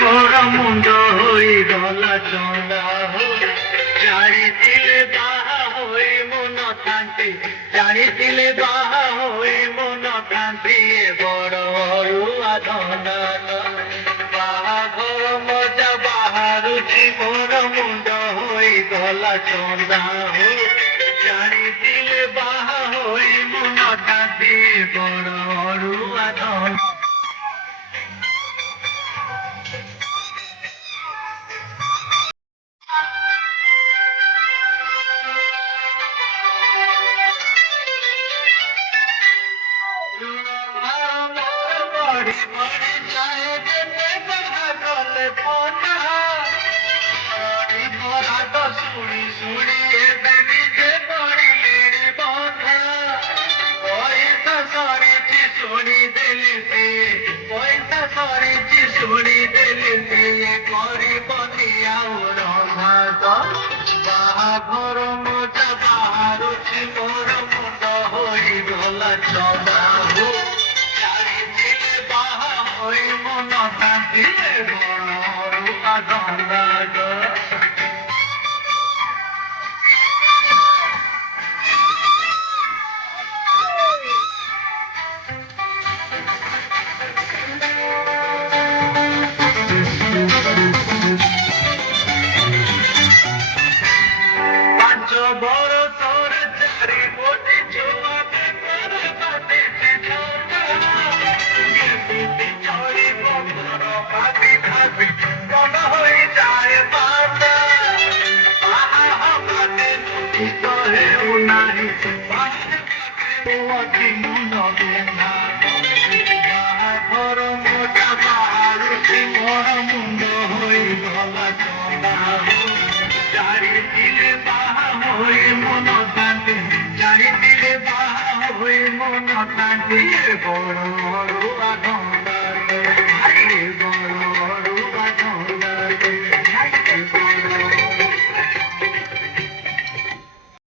মোর মুন্ড হই গলা চন্দা জানিছিলে বাহা হই মন শান্তি জানিছিলে বাহা হই মন শান্তি বড় অৰুয়া ধনা বাহাঘর মজা বাহারুছি মোর মুন্ড হই গলা চন্দা জানিছিলে বাহা হই মন শান্তি বড় অৰুয়া ধনা শুনি শুনি নিজে পড়িলেনি বন্ধা পয়সা সরিছি শুনি দেলি পয়সা সরিছি শুনি দেলি করবনি ଆଉ ରନ୍ଧା ତ ବାହାଘର ମଜା ବାହାରୁଛି ମୋର ମୁଣ୍ଡ ହୋଇଗଲା ଚନ୍ଦା ଜାଣିଥିଲେ ବାହା ହୋଇ ମନ କାନ୍ଦିଲେ ବଣରୁଆ ଧନ୍ଦା বড় তোর চারি মোটি ছোয়া বেকার কাটিছে ছড়ি বন্ধর ভাবি ভাবি মন হয়ে যায় পাতা আহা হমাতে নটিত হেউ নাহি অতি মুন্ড বেন্ধা বাহাঘর মোটা বাহারুছি মোর মুন্ড হই গলা চন্দা জানিছিলে বাহা হই মন শান্তি জানিছিলে বাহা হই মন শান্তি বড় অৰুয়া ধন্দা বড়